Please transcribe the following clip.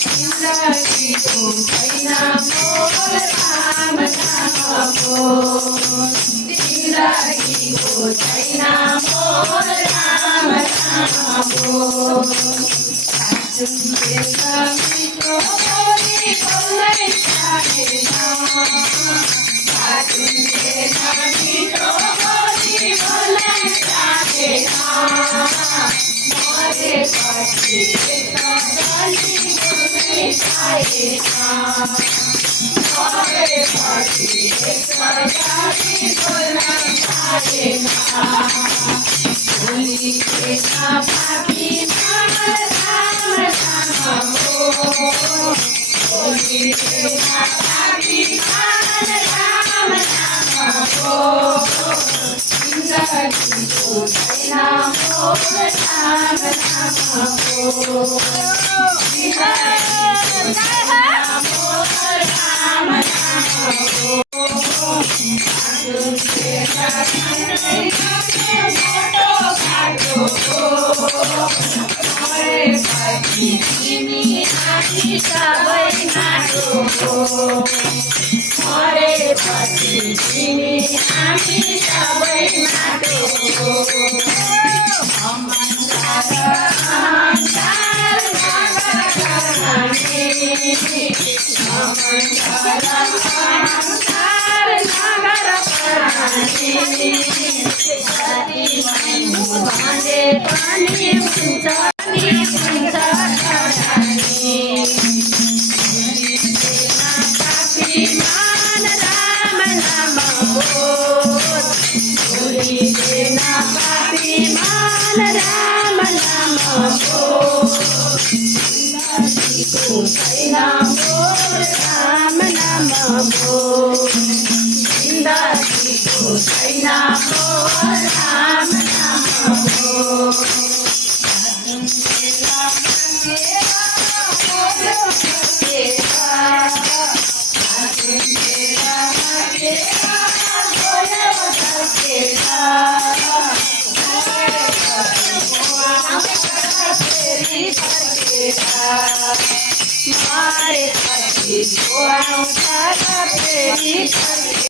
जिंदगी को सैना बोल राम नाम बोल जिंदगी को सैना बोल राम नाम बोल साजन के सभी टोली बोले सारे नाम साजन के सभी टोली बोले सारे नाम मारे पासी सगाली बोले सारे नाम मारे पासी सगाली बोले सारे नाम बोली के ना पापी मान राम नाम बोली के ना पापी मान राम नाम जिंदगी को सैना बोल राम नाम जिंदगी को सैना बोल राम नाम मरे पछि तिमी हामी सबै माटो भने पनि हुन्छ सैना बोल राम नाम बोल जिंदगी को सैना बोल राम नाम बोल साजन मेरा मंगेरा बोलो सकेरा साजन मेरा मंगेरा बोलो सकेरा मारे पति को आउँछ फेरि